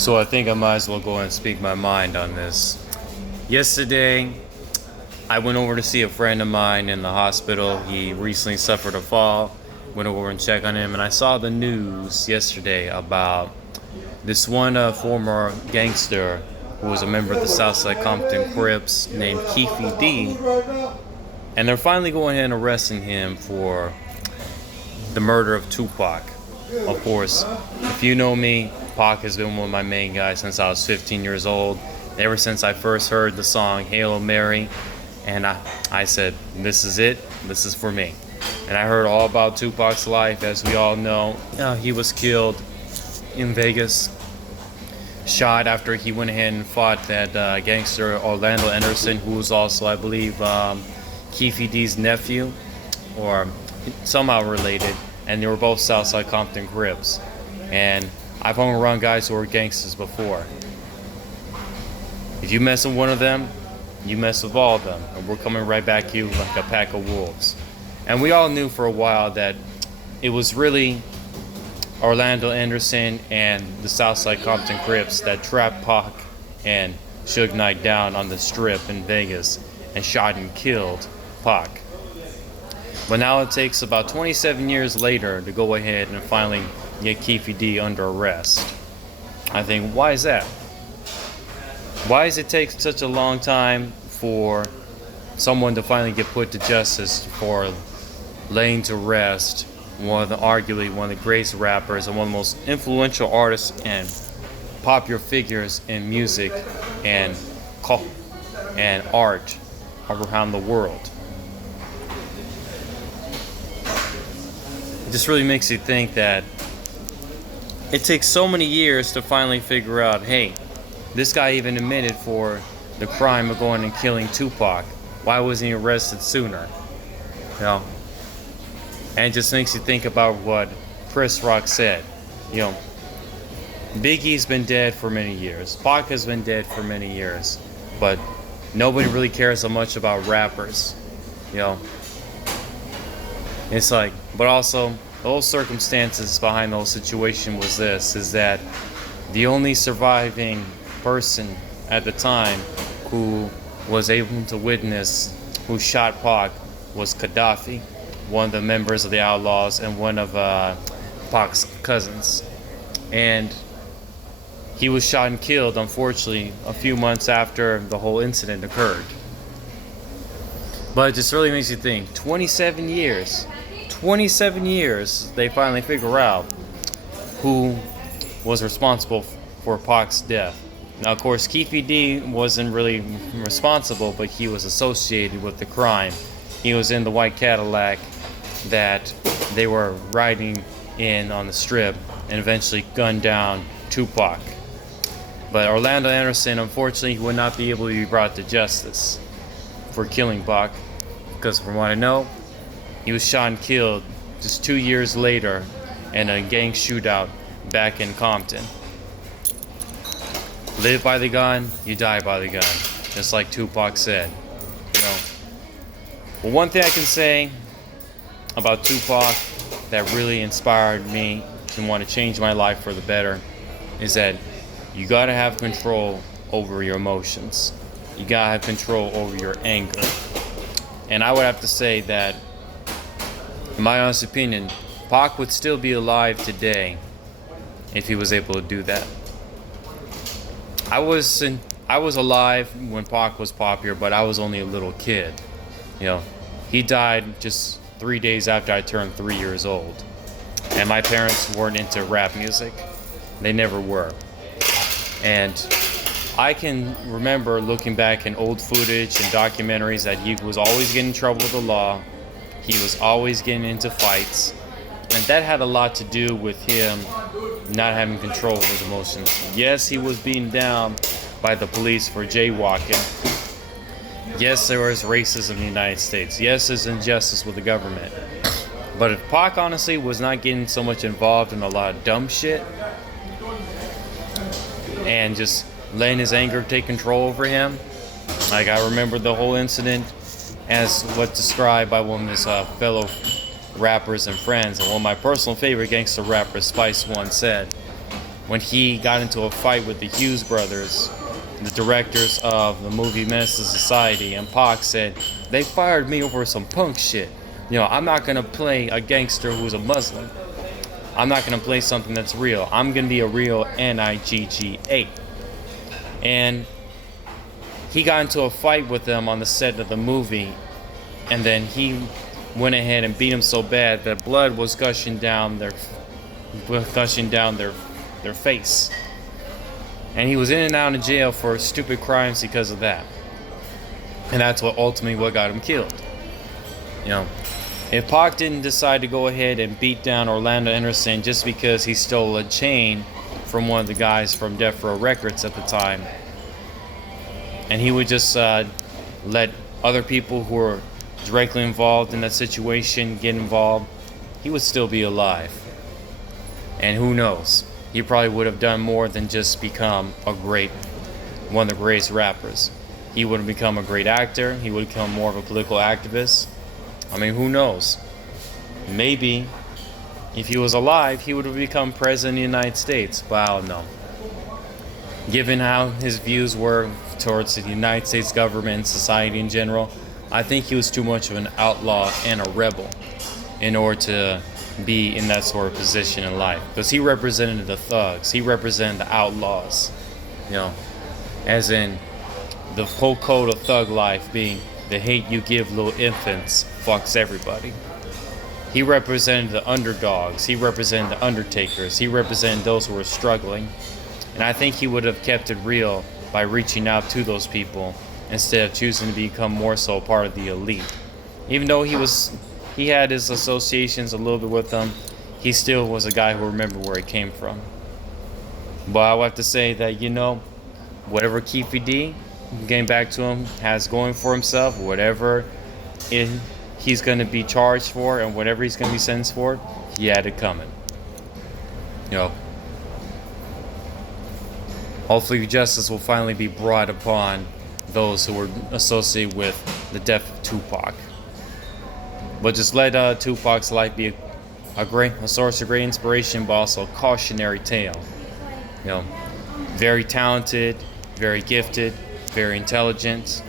So I think I might as well go and speak my mind on this. Yesterday, I went over to see a friend of mine in the hospital. He recently suffered a fall. Went over and checked on him, and I saw the news yesterday about this one former gangster who was a member of the Southside Compton Crips named Keefe D. And they're finally going ahead and arresting him for the murder of Tupac. Of course, if you know me, Pac has been one of my main guys since I was 15 years old. Ever since I first heard the song Hail Mary, and I said, this is it, this is for me. And I heard all about Tupac's life. As we all know, he was killed in Vegas, shot after he went ahead and fought that gangster Orlando Anderson, who was also, I believe, Keefe D's nephew, or somehow related, and they were both Southside Compton Crips. And I've hung around guys who were gangsters before. If you mess with one of them, you mess with all of them, and we're coming right back at you like a pack of wolves. And we all knew for a while that it was really Orlando Anderson and the Southside Compton Crips that trapped Pac and Suge Knight down on the Strip in Vegas and shot and killed Pac. But now it takes about 27 years later to go ahead and finally get Keefe D under arrest. I think, why is that? Why does it take such a long time for someone to finally get put to justice for laying to rest arguably one of the greatest rappers and one of the most influential artists and popular figures in music and art around the world? It just really makes you think that it takes so many years to finally figure out, hey, this guy even admitted for the crime of going and killing Tupac. Why wasn't he arrested sooner? You know? And it just makes you think about what Chris Rock said. You know, Biggie's been dead for many years. Pac has been dead for many years. But nobody really cares so much about rappers. You know? It's like, but also, the whole circumstances behind the whole situation was this, is that the only surviving person at the time who was able to witness who shot Pac was Gaddafi, one of the members of the Outlaws and one of Pac's cousins. And he was shot and killed, unfortunately, a few months after the whole incident occurred. But it just really makes you think, 27 years, they finally figure out who was responsible for Pac's death. Now, of course, Keefe D wasn't really responsible, but he was associated with the crime. He was in the white Cadillac that they were riding in on the Strip and eventually gunned down Tupac. But Orlando Anderson, unfortunately, would not be able to be brought to justice for killing Pac, because from what I know, he was shot and killed just 2 years later in a gang shootout back in Compton. Live by the gun, you die by the gun, just like Tupac said. You know. Well, one thing I can say about Tupac that really inspired me to want to change my life for the better is that you gotta have control over your emotions. You gotta have control over your anger. And I would have to say that, in my honest opinion, Pac would still be alive today if he was able to do that. I was alive when Pac was popular, but I was only a little kid. You know, he died just 3 days after I turned 3 years old. And my parents weren't into rap music. They never were. And I can remember looking back in old footage and documentaries that he was always getting in trouble with the law. He was always getting into fights. And that had a lot to do with him not having control of his emotions. Yes, he was beaten down by the police for jaywalking. Yes, there was racism in the United States. Yes, there's injustice with the government. But if Pac honestly was not getting so much involved in a lot of dumb shit and just letting his anger take control over him, like I remember the whole incident as what's described by one of his fellow rappers and friends, and one of my personal favorite gangster rappers, Spice One, said, when he got into a fight with the Hughes brothers, the directors of the movie Menace to Society, and Pac said, they fired me over some punk shit. I'm not gonna play a gangster who's a Muslim. I'm not gonna play something that's real. I'm gonna be a real Nigga. And he got into a fight with them on the set of the movie, and then he went ahead and beat him so bad that blood was gushing down their face. And he was in and out of jail for stupid crimes because of that. And that's what ultimately got him killed. If Pac didn't decide to go ahead and beat down Orlando Anderson just because he stole a chain from one of the guys from Death Row Records at the time, and he would just let other people who were directly involved in that situation get involved, he would still be alive. And who knows? He probably would have done more than just become one of the greatest rappers. He would have become a great actor. He would become more of a political activist. I mean, who knows? Maybe if he was alive, he would have become president of the United States. But I don't know. Given how his views were towards the United States government and society in general, I think he was too much of an outlaw and a rebel in order to be in that sort of position in life. Because he represented the thugs. He represented the outlaws. As in the whole code of thug life being the hate you give little infants fucks everybody. He represented the underdogs. He represented the undertakers. He represented those who were struggling. And I think he would have kept it real by reaching out to those people instead of choosing to become more so part of the elite. Even though he had his associations a little bit with them, he still was a guy who remembered where he came from. But I would have to say that, whatever Keefy D, getting back to him, has going for himself, whatever he's going to be charged for and whatever he's going to be sentenced for, he had it coming. Hopefully justice will finally be brought upon those who were associated with the death of Tupac. But just let Tupac's life be a source of great inspiration, but also a cautionary tale. Very talented, very gifted, very intelligent,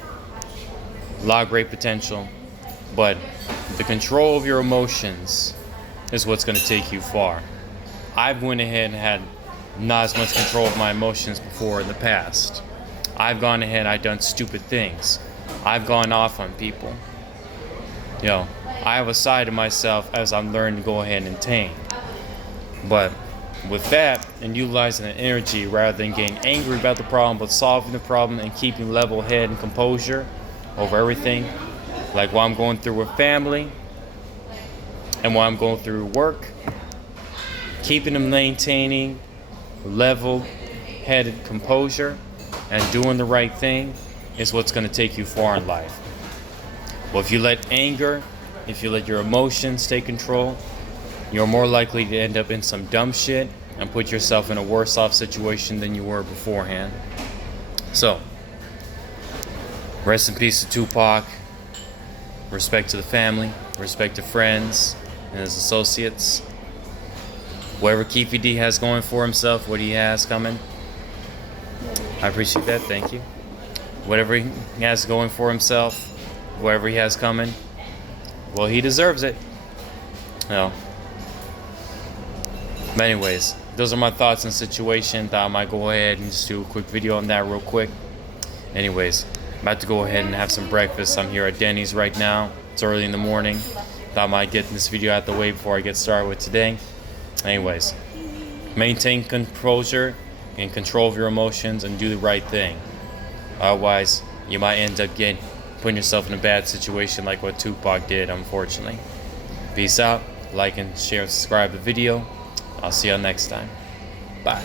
a lot of great potential. But the control of your emotions is what's going to take you far. I've went ahead and had not as much control of my emotions before in the past. I've gone ahead and I've done stupid things. I've gone off on people. I have a side of myself as I'm learning to go ahead and tame. But with that, and utilizing the energy rather than getting angry about the problem, but solving the problem and keeping level head and composure over everything, like what I'm going through with family and what I'm going through work, keeping and maintaining level-headed composure and doing the right thing is what's going to take you far in life. Well, if you let anger, if you let your emotions take control, you're more likely to end up in some dumb shit and put yourself in a worse off situation than you were beforehand. So, rest in peace to Tupac. Respect to the family, respect to friends and his associates. Whatever Keefy D has going for himself, what he has coming, I appreciate that, thank you. Whatever he has going for himself, whatever he has coming, well, he deserves it. But anyways, those are my thoughts on the situation. Thought I might go ahead and just do a quick video on that real quick. Anyways, I'm about to go ahead and have some breakfast. I'm here at Denny's right now. It's early in the morning. Thought I might get this video out the way before I get started with today. Anyways, maintain composure and control of your emotions and do the right thing. Otherwise, you might end up putting yourself in a bad situation like what Tupac did, unfortunately. Peace out. Like and share and subscribe the video. I'll see y'all next time. Bye.